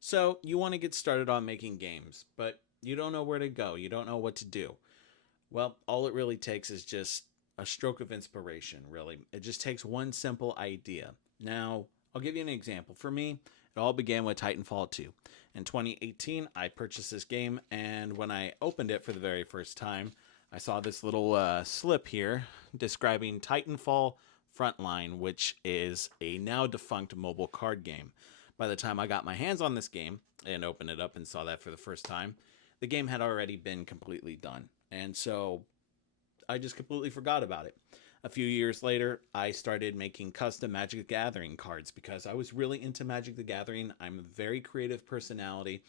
So you want to get started on making games, but you don't know where to go. You don't know what to do. Well, all it really takes is just a stroke of inspiration, really. It just takes one simple idea. Now, I'll give you an example. For me, it all began with Titanfall 2. In 2018, I purchased this game, and when I opened it for the very first time, I saw this little slip here describing Titanfall Frontline, which is a now defunct mobile card game. By the time I got my hands on this game and opened it up and saw that for the first time, the game had already been completely done. And so I just completely forgot about it. A few years later, I started making custom Magic the Gathering cards because I was really into Magic the Gathering. I'm a very creative personality,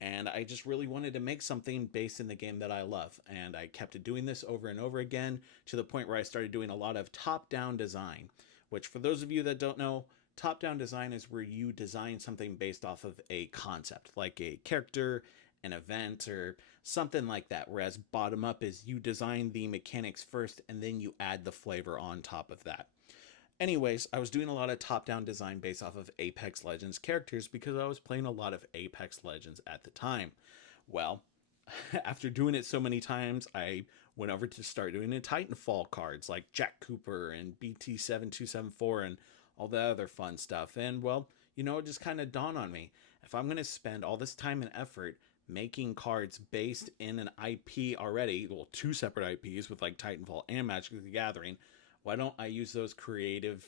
and I just really wanted to make something based in the game that I love. And I kept doing this over and over again to the point where I started doing a lot of top down design, which, for those of you that don't know, top down design is where you design something based off of a concept, like a character, an event, or something like that. Whereas bottom up is you design the mechanics first and then you add the flavor on top of that. Anyways, I was doing a lot of top down design based off of Apex Legends characters because I was playing a lot of Apex Legends at the time. Well, after doing it so many times, I went over to start doing the Titanfall cards like Jack Cooper and BT7274 and all the other fun stuff. And well, it just kind of dawned on me. If I'm going to spend all this time and effort making cards based in an IP already, well, two separate IPs with like Titanfall and Magic the Gathering, why don't I use those creative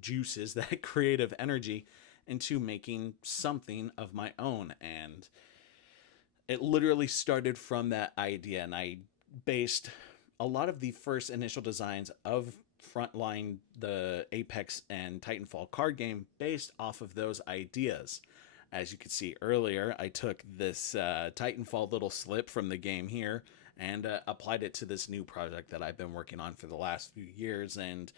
juices, that creative energy, into making something of my own? And it literally started from that idea, and I based a lot of the first initial designs of Frontline, the Apex and Titanfall card game, based off of those ideas. As you could see earlier, I took this Titanfall little slip from the game here and applied it to this new project that I've been working on for the last few years. And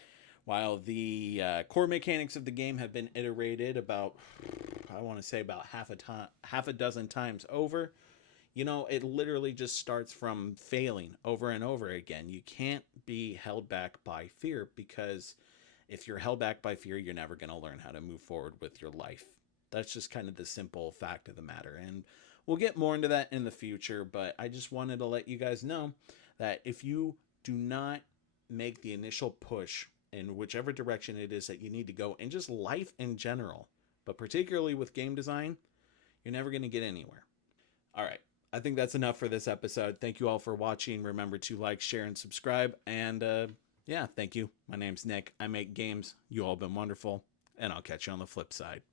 while the core mechanics of the game have been iterated about, I want to say about half a dozen times over, it literally just starts from failing over and over again. You can't be held back by fear, because if you're held back by fear, you're never going to learn how to move forward with your life. That's just kind of the simple fact of the matter. And we'll get more into that in the future, but I just wanted to let you guys know that if you do not make the initial push in whichever direction it is that you need to go, in just life in general, but particularly with game design, you're never going to get anywhere. All right. I think that's enough for this episode. Thank you all for watching. Remember to like, share, and subscribe. And yeah, thank you. My name's Nick. I make games. You all have been wonderful. And I'll catch you on the flip side.